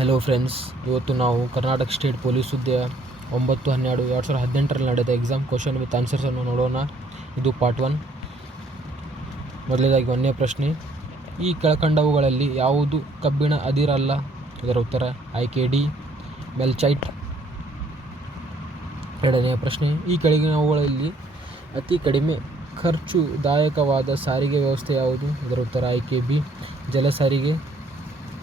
Hello friends, ಇವತ್ತು ನಾವು Karnataka state police ಹುದ್ದೆಯ 9/12/2018 ನಡೆದ ಎಕ್ಸಾಮ್ ಕ್ವಶನ್ ವಿತ್ ಆನ್ಸರ್ಸನ್ನು ನೋಡೋಣ. ಇದು ಪಾರ್ಟ್ 1. ಮೊದಲನೇದಾಗಿ 1ನೇ ಪ್ರಶ್ನೆ, ಈ ಕೆಳಕಂಡವುಗಳಲ್ಲಿ ಯಾವುದು ಕಬ್ಬಿಣ ಅದಿರಲ್ಲ? ಇದರ ಉತ್ತರ ಆಯ್ಕೆ ಡಿ, ಮೆಲ್ಚೈಟ್. 2ನೇ ಪ್ರಶ್ನೆ, ಈ ಕೆಳಗಿನವುಗಳಲ್ಲಿ ಅತಿ ಕಡಿಮೆ ಖರ್ಚುದಾಯಕವಾದ ಸಾರಿಗೆ ವ್ಯವಸ್ಥೆ ಯಾವುದು? ಇದರ ಉತ್ತರ ಆಯ್ಕೆ ಬಿ, ಜಲ ಸಾರಿಗೆ.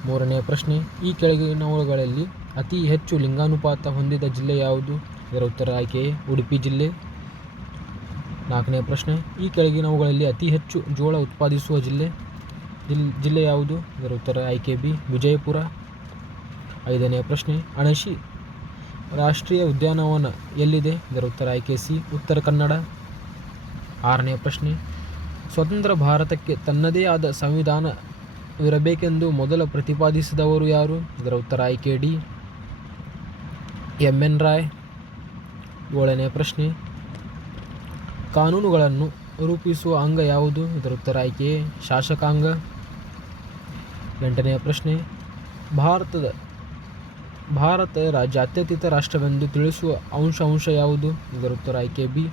3ನೇ ಪ್ರಶ್ನೆ, ಈ ಕೆಳಗಿನವುಗಳಲ್ಲಿ ಅತಿ ಹೆಚ್ಚು ಲಿಂಗಾನುಪಾತ ಹೊಂದಿದ ಜಿಲ್ಲೆ ಯಾವುದು? ಇದರ ಉತ್ತರ ಆಯ್ಕೆ ಎ, ಉಡುಪಿ ಜಿಲ್ಲೆ. 4ನೇ ಪ್ರಶ್ನೆ, ಈ ಕೆಳಗಿನವುಗಳಲ್ಲಿ ಅತಿ ಹೆಚ್ಚು ಜೋಳ ಉತ್ಪಾದಿಸುವ ಜಿಲ್ಲೆ ಯಾವುದು? ಇದರ ಉತ್ತರ ಆಯ್ಕೆ ಬಿ, ವಿಜಯಪುರ. 5ನೇ ಪ್ರಶ್ನೆ, ಅಣಶಿ ರಾಷ್ಟ್ರೀಯ ಉದ್ಯಾನವನ ಎಲ್ಲಿದೆ? ಇದರ ಉತ್ತರ ಆಯ್ಕೆ ಸಿ, ಉತ್ತರ ಕನ್ನಡ. 6ನೇ ಪ್ರಶ್ನೆ, ಸ್ವತಂತ್ರ ಭಾರತಕ್ಕೆ ತನ್ನದೇ ಆದ ಸಂವಿಧಾನವಿರಬೇಕೆಂದು ಮೊದಲು ಪ್ರತಿಪಾದಿಸಿದವರು ಯಾರು? ಇದರ ಉತ್ತರ ಆಯ್ಕೆ ಡಿ, ಎಂ ಎನ್ ರಾಯ್. 7ನೇ ಪ್ರಶ್ನೆ, ಕಾನೂನುಗಳನ್ನು ರೂಪಿಸುವ ಅಂಗ ಯಾವುದು? ಇದರ ಉತ್ತರ ಆಯ್ಕೆ ಎ, ಶಾಸಕಾಂಗ. 8ನೇ ಪ್ರಶ್ನೆ, ಭಾರತ ಜಾತ್ಯತೀತ ರಾಷ್ಟ್ರವೆಂದು ತಿಳಿಸುವ ಅಂಶ ಯಾವುದು? ಇದರ ಉತ್ತರ ಆಯ್ಕೆ ಬಿ,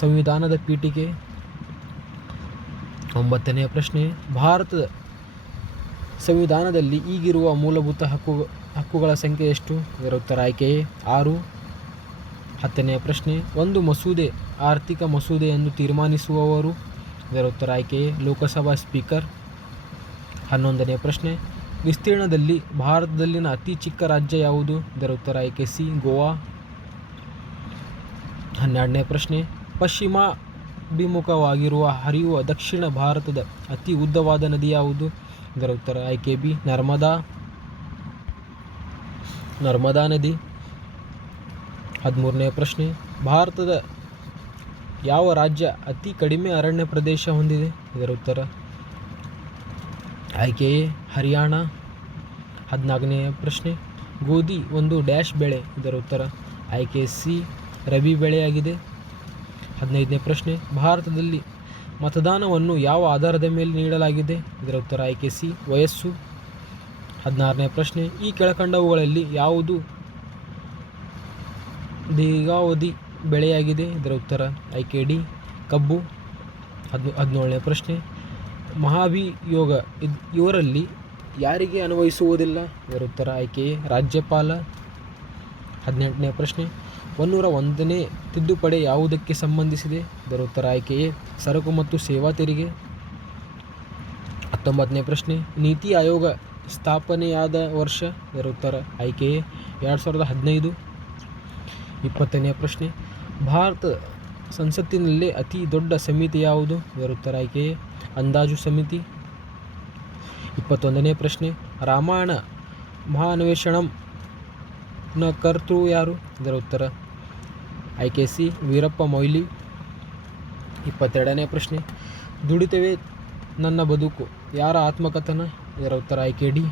ಸಂವಿಧಾನದ ಪೀಠಿಕೆ. 9ನೇ ಪ್ರಶ್ನೆ, ಭಾರತದ ಸಂವಿಧಾನದಲ್ಲಿ ಈಗಿರುವ ಮೂಲಭೂತ ಹಕ್ಕುಗಳ ಸಂಖ್ಯೆ ಎಷ್ಟು? ಇದರ ಉತ್ತರ ಆಯ್ಕೆ ಎ, 6. 10ನೇ ಪ್ರಶ್ನೆ, ಒಂದು ಮಸೂದೆ ಆರ್ಥಿಕ ಮಸೂದೆ ಎಂದು ತೀರ್ಮಾನಿಸುವವರು? ಇದರ ಉತ್ತರ ಆಯ್ಕೆ ಎ, ಲೋಕಸಭಾ ಸ್ಪೀಕರ್. 11ನೇ ಪ್ರಶ್ನೆ, ವಿಸ್ತೀರ್ಣದಲ್ಲಿ ಭಾರತದಲ್ಲಿನ ಅತಿ ಚಿಕ್ಕ ರಾಜ್ಯ ಯಾವುದು? ಇದರ ಉತ್ತರ ಆಯ್ಕೆ ಸಿ, ಗೋವಾ. 12ನೇ ಪ್ರಶ್ನೆ, ಪಶ್ಚಿಮಾಭಿಮುಖವಾಗಿರುವ ಹರಿಯುವ ದಕ್ಷಿಣ ಭಾರತದ ಅತಿ ಉದ್ದವಾದ ನದಿ ಯಾವುದು? ಇದರ ಉತ್ತರ ಆಯ್ಕೆ ಬಿ, ನರ್ಮದಾ ನದಿ. 13ನೇ ಪ್ರಶ್ನೆ, ಭಾರತದ ಯಾವ ರಾಜ್ಯ ಅತಿ ಕಡಿಮೆ ಅರಣ್ಯ ಪ್ರದೇಶ ಹೊಂದಿದೆ? ಇದರ ಉತ್ತರ ಆಯ್ಕೆ ಎ, ಹರಿಯಾಣ. 14ನೇ ಪ್ರಶ್ನೆ, ಗೋಧಿ ಒಂದು ಡ್ಯಾಶ್ ಬೆಳೆ? ಇದರ ಉತ್ತರ ಆಯ್ಕೆ ಸಿ, ರಬಿ ಬೆಳೆಯಾಗಿದೆ. 15ನೇ ಪ್ರಶ್ನೆ, ಭಾರತದಲ್ಲಿ ಮತದಾನವನ್ನು ಯಾವ ಆಧಾರದ ಮೇಲೆ ನೀಡಲಾಗಿದೆ? ಇದರ ಉತ್ತರ ಆಯ್ಕೆ ಸಿ, ವಯಸ್ಸು. 16ನೇ ಪ್ರಶ್ನೆ, ಈ ಕೆಳಕಂಡವುಗಳಲ್ಲಿ ಯಾವುದು ದೀರ್ಘಾವಧಿ ಬೆಳೆಯಾಗಿದೆ? ಇದರ ಉತ್ತರ ಆಯ್ಕೆ ಡಿ, ಕಬ್ಬು. 17ನೇ ಪ್ರಶ್ನೆ, ಮಹಾಭಿಯೋಗ ಇವರಲ್ಲಿ ಯಾರಿಗೆ ಅನ್ವಯಿಸುವುದಿಲ್ಲ? ಇದರ ಉತ್ತರ ಆಯ್ಕೆ ಎ, ರಾಜ್ಯಪಾಲ. 18ನೇ ಪ್ರಶ್ನೆ, 101ನೇ ತಿದ್ದುಪಡಿ ಯಾವುದಕ್ಕೆ ಸಂಬಂಧಿಸಿದೆ? ಇದರ ಉತ್ತರ ಆಯ್ಕೆ ಎ, ಸರಕು ಮತ್ತು ಸೇವಾ ತೆರಿಗೆ. 19ನೇ ಪ್ರಶ್ನೆ, ನೀತಿ ಆಯೋಗ ಸ್ಥಾಪನೆಯಾದ ವರ್ಷ? ಇದರ ಉತ್ತರ ಆಯ್ಕೆ ಎ, 2015. 20ನೇ ಪ್ರಶ್ನೆ, ಭಾರತ ಸಂಸತ್ತಿನಲ್ಲೇ ಅತಿ ದೊಡ್ಡ ಸಮಿತಿ ಯಾವುದು? ಇದರ ಉತ್ತರ ಆಯ್ಕೆ ಎ, ಅಂದಾಜು ಸಮಿತಿ. 21ನೇ ಪ್ರಶ್ನೆ, ರಾಮಾಯಣ ಮಹಾನ್ವೇಷಣಂ ನ ಕರ್ತೃ ಯಾರು? ಇದರ ಉತ್ತರ ಆಯ್ಕೆ ಸಿ, ವೀರಪ್ಪ ಮೊಯ್ಲಿ. 22ನೇ ಪ್ರಶ್ನೆ, ದುಡಿತವೇ ನನ್ನ ಬದುಕು ಯಾರ ಆತ್ಮಕಥನ? ಇದರ ಉತ್ತರ ಆಯ್ಕೆ ಡಿ,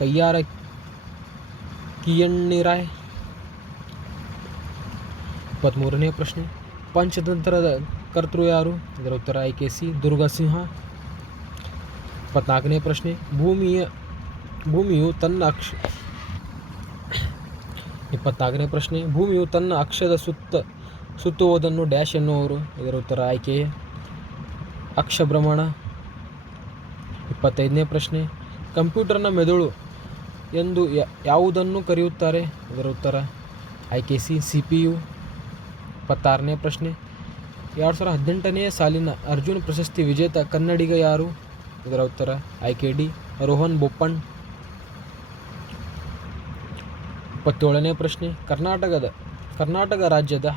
ಕಯ್ಯಾರ ಕಿಞ್ಞಣ್ಣಿರಾಯ್. 23ನೇ ಪ್ರಶ್ನೆ, ಪಂಚತಂತ್ರದ ಕರ್ತೃ ಯಾರು? ಇದರ ಉತ್ತರ ಆಯ್ಕೆ ಸಿ, ದುರ್ಗಸಿಂಹ. 24ನೇ ಪ್ರಶ್ನೆ, ಭೂಮಿಯು ತನ್ನ ಅಕ್ಷದ ಸುತ್ತುವುದನ್ನು ಡ್ಯಾಶ್ ಎನ್ನುವರು? ಇದರ ಉತ್ತರ ಆಯ್ಕೆ ಎ, ಅಕ್ಷಭ್ರಮಣ. 25ನೇ ಪ್ರಶ್ನೆ, ಕಂಪ್ಯೂಟರ್ನ ಮೆದುಳು ಎಂದು ಯಾವುದನ್ನು ಕರೆಯುತ್ತಾರೆ? ಇದರ ಉತ್ತರ ಆಯ್ಕೆ ಸಿ, CPU. 26ನೇ ಪ್ರಶ್ನೆ, 2018ನೇ ಸಾಲಿನ ಅರ್ಜುನ್ ಪ್ರಶಸ್ತಿ ವಿಜೇತ ಕನ್ನಡಿಗ ಯಾರು? ಇದರ ಉತ್ತರ ಆಯ್ಕೆ ಡಿ, ರೋಹನ್ ಬೋಪಣ್ಣ. 27ನೇ ಪ್ರಶ್ನೆ, ಕರ್ನಾಟಕ ರಾಜ್ಯದ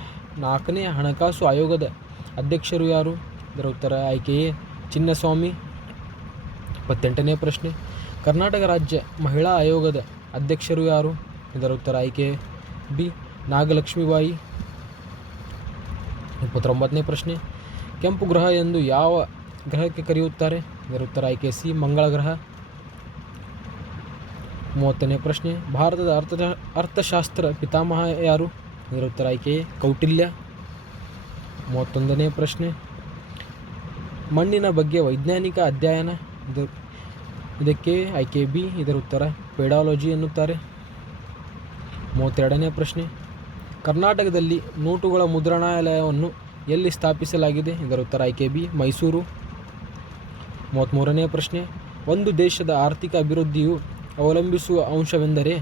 4ನೇ ಹಣಕಾಸು ಆಯೋಗದ ಅಧ್ಯಕ್ಷರು ಯಾರು? ಇದರ ಉತ್ತರ ಆಯ್ಕೆ ಎ, ಚಿನ್ನಸ್ವಾಮಿ. 28ನೇ ಪ್ರಶ್ನೆ, ಕರ್ನಾಟಕ ರಾಜ್ಯ ಮಹಿಳಾ ಆಯೋಗದ ಅಧ್ಯಕ್ಷರು ಯಾರು? ಇದರ ಉತ್ತರ ಆಯ್ಕೆ ಬಿ, ನಾಗಲಕ್ಷ್ಮೀಬಾಯಿ. 29ನೇ ಪ್ರಶ್ನೆ, ಕೆಂಪು ಗ್ರಹ ಎಂದು ಯಾವ ಗ್ರಹಕ್ಕೆ ಕರೆಯುತ್ತಾರೆ? ಇದರ ಉತ್ತರ ಆಯ್ಕೆ ಸಿ, ಮಂಗಳ ಗ್ರಹ. 30ನೇ ಪ್ರಶ್ನೆ, ಭಾರತದ ಅರ್ಥಶಾಸ್ತ್ರ ಪಿತಾಮಹ ಯಾರು? ಇದರ ಉತ್ತರ ಆಯ್ಕೆ ಎ, ಕೌಟಿಲ್ಯ. 31ನೇ ಪ್ರಶ್ನೆ, ಮಣ್ಣಿನ ಬಗ್ಗೆ ವೈಜ್ಞಾನಿಕ ಅಧ್ಯಯನ? ಇದಕ್ಕೆ ಆಯ್ಕೆ ಬಿ, ಇದರ ಉತ್ತರ ಪೆಡಾಲಜಿ ಎನ್ನುತ್ತಾರೆ. 32ನೇ ಪ್ರಶ್ನೆ, ಕರ್ನಾಟಕದಲ್ಲಿ ನೋಟುಗಳ ಮುದ್ರಣಾಲಯವನ್ನು ಎಲ್ಲಿ ಸ್ಥಾಪಿಸಲಾಗಿದೆ? ಇದರ ಉತ್ತರ ಆಯ್ಕೆ ಬಿ, ಮೈಸೂರು. 33ನೇ ಪ್ರಶ್ನೆ, ಒಂದು ದೇಶದ ಆರ್ಥಿಕ ಅಭಿವೃದ್ಧಿಯು ಅವಲಂಬಿಸುವ ಅಂಶವೆಂದರೆ?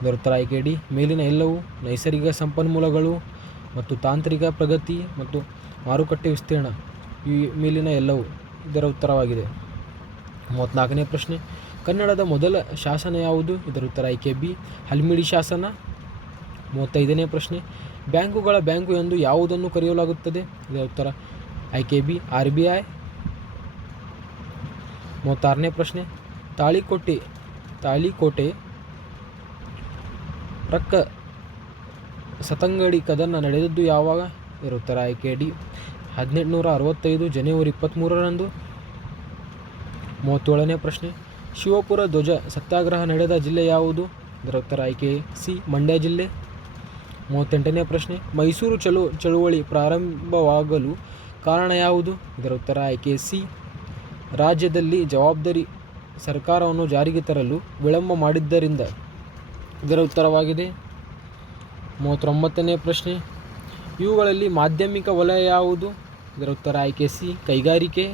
ಇದರ ಉತ್ತರ ಆಯ್ಕೆ ಡಿ, ಮೇಲಿನ ಎಲ್ಲವೂ. ನೈಸರ್ಗಿಕ ಸಂಪನ್ಮೂಲಗಳು ಮತ್ತು ತಾಂತ್ರಿಕ ಪ್ರಗತಿ ಮತ್ತು ಮಾರುಕಟ್ಟೆ ವಿಸ್ತೀರ್ಣ, ಈ ಮೇಲಿನ ಎಲ್ಲವೂ ಇದರ ಉತ್ತರವಾಗಿದೆ. 34ನೇ ಪ್ರಶ್ನೆ, ಕನ್ನಡದ ಮೊದಲ ಶಾಸನ ಯಾವುದು? ಇದರ ಉತ್ತರ ಆಯ್ಕೆ ಬಿ, ಹಲ್ಮಿಡಿ ಶಾಸನ. 35ನೇ ಪ್ರಶ್ನೆ, ಬ್ಯಾಂಕುಗಳ ಬ್ಯಾಂಕು ಎಂದು ಯಾವುದನ್ನು ಕರೆಯಲಾಗುತ್ತದೆ? ಇದರ ಉತ್ತರ ಆಯ್ಕೆ ಬಿ, RBI. 36ನೇ ಪ್ರಶ್ನೆ, ತಾಳಿಕೋಟೆ ರಕ್ಕ ಸತಂಗಡಿ ಕದನ ನಡೆದದ್ದು ಯಾವಾಗ? ಇದರ ಉತ್ತರ ಆಯ್ಕೆ ಡಿ, 1865 ಜನವರಿ 23ರಂದು. 37ನೇ ಪ್ರಶ್ನೆ, ಶಿವಪುರ ಧ್ವಜ ಸತ್ಯಾಗ್ರಹ ನಡೆದ ಜಿಲ್ಲೆ ಯಾವುದು? ಇದರ ಉತ್ತರ ಆಯ್ಕೆ ಸಿ, ಮಂಡ್ಯ ಜಿಲ್ಲೆ. 38ನೇ ಪ್ರಶ್ನೆ, ಮೈಸೂರು ಚಳುವಳಿ ಪ್ರಾರಂಭವಾಗಲು ಕಾರಣ ಯಾವುದು? ಇದರ ಉತ್ತರ ಆಯ್ಕೆ ಸಿ, ರಾಜ್ಯದಲ್ಲಿ ಜವಾಬ್ದಾರಿ ಸರ್ಕಾರವನ್ನು ಜಾರಿಗೆ ತರಲು ವಿಳಂಬ ಮಾಡಿದ್ದರಿಂದ. ಇದರ ಉತ್ತರವಾಗಿದೆ. 39ನೇ ಪ್ರಶ್ನೆ, ಇವುಗಳಲ್ಲಿ ಮಾಧ್ಯಮಿಕ ವಲಯ ಯಾವುದು? ಇದರ ಉತ್ತರ ಆಯ್ಕೆ ಸಿ, ಕೈಗಾರಿಕೆ.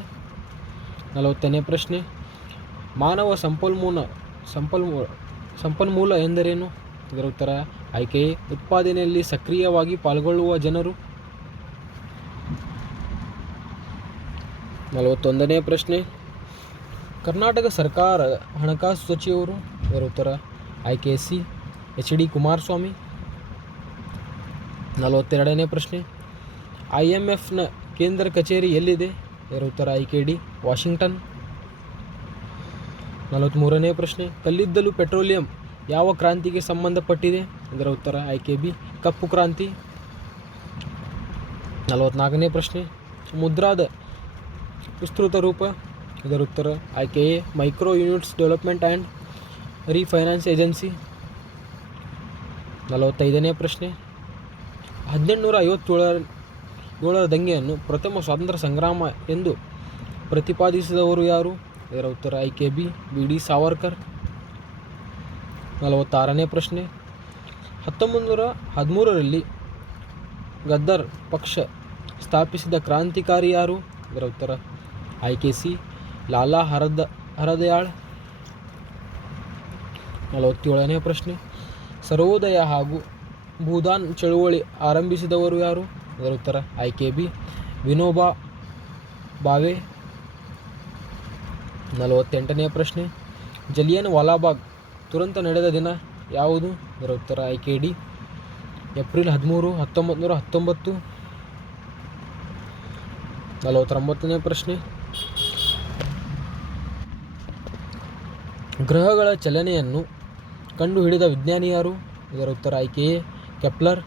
40ನೇ ಪ್ರಶ್ನೆ, ಮಾನವ ಸಂಪನ್ಮೂಲ ಎಂದರೇನು? ಇದರ ಉತ್ತರ ಆಯ್ಕೆ ಎ, ಉತ್ಪಾದನೆಯಲ್ಲಿ ಸಕ್ರಿಯವಾಗಿ ಪಾಲ್ಗೊಳ್ಳುವ ಜನರು. 41ನೇ ಪ್ರಶ್ನೆ, ಕರ್ನಾಟಕ ಸರ್ಕಾರ ಹಣಕಾಸು ಸಚಿವರು? ಇದರ ಉತ್ತರ ಆಯ್ಕೆ ಸಿ, HD ಕುಮಾರಸ್ವಾಮಿ. 42ನೇ ಪ್ರಶ್ನೆ, IMFನ ಕೇಂದ್ರ ಕಚೇರಿ ಎಲ್ಲಿದೆ? ಇದರ ಉತ್ತರ ಆಯ್ಕೆ ಡಿ, ವಾಷಿಂಗ್ಟನ್. 43ನೇ ಪ್ರಶ್ನೆ, ಕಲ್ಲಿದ್ದಲು ಪೆಟ್ರೋಲಿಯಂ ಯಾವ ಕ್ರಾಂತಿಗೆ ಸಂಬಂಧಪಟ್ಟಿದೆ? ಇದರ ಉತ್ತರ ಆಯ್ಕೆ ಬಿ, ಕಪ್ಪು ಕ್ರಾಂತಿ. 44ನೇ ಪ್ರಶ್ನೆ, ಮುದ್ರಾದ ವಿಸ್ತೃತ ರೂಪ? ಇದರ ಉತ್ತರ ಆಯ್ಕೆ A, micro units development and refinance agency. 45ನೇ ಪ್ರಶ್ನೆ, 1857ರ ದಂಗೆಯನ್ನು ಪ್ರಥಮ ಸ್ವಾತಂತ್ರ್ಯ ಸಂಗ್ರಾಮ ಎಂದು ಪ್ರತಿಪಾದಿಸಿದವರು ಯಾರು? ಇದರ ಉತ್ತರ ಆಯ್ಕೆ ಬಿ, BD ಸಾವರ್ಕರ್. 46ನೇ ಪ್ರಶ್ನೆ, 1913ರಲ್ಲಿ ಗದ್ದರ್ ಪಕ್ಷ ಸ್ಥಾಪಿಸಿದ ಕ್ರಾಂತಿಕಾರಿ ಯಾರು? ಇದರ ಉತ್ತರ ಆಯ್ಕೆ ಸಿ, ಲಾಲಾ ಹರದಯಾಳ್. 47ನೇ ಪ್ರಶ್ನೆ, ಸರ್ವೋದಯ ಹಾಗೂ ಭೂದಾನ್ ಚಳುವಳಿ ಆರಂಭಿಸಿದವರು ಯಾರು? ಇದರ ಉತ್ತರ ಆಯ್ಕೆ ಬಿ, ವಿನೋಬಾ ಭಾವೆ. 48ನೇ ಪ್ರಶ್ನೆ, ಜಲಿಯನ್ ವಾಲಾಬಾಗ್ ದುರಂತ ನಡೆದ ದಿನ ಯಾವುದು? ಇದರ ಉತ್ತರ ಆಯ್ಕೆ ಡಿ, ಏಪ್ರಿಲ್ 13, 1919. 49ನೇ ಪ್ರಶ್ನೆ, ಗ್ರಹಗಳ ಚಲನೆಯನ್ನು ಕಂಡುಹಿಡಿದ ವಿಜ್ಞಾನಿ ಯಾರು? ಇದರ ಉತ್ತರ ಆಯ್ಕೆ ಎ, ಕೆಪ್ಲರ್.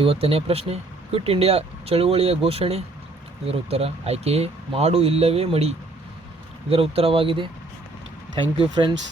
50ನೇ ಪ್ರಶ್ನೆ, ಕ್ವಿಟ್ ಇಂಡಿಯಾ ಚಳುವಳಿಯ ಘೋಷಣೆ? ಇದರ ಉತ್ತರ ಆಯ್ಕೆ ಎ, ಮಾಡು ಇಲ್ಲವೇ ಮಡಿ ಇದರ ಉತ್ತರವಾಗಿದೆ. Thank you friends.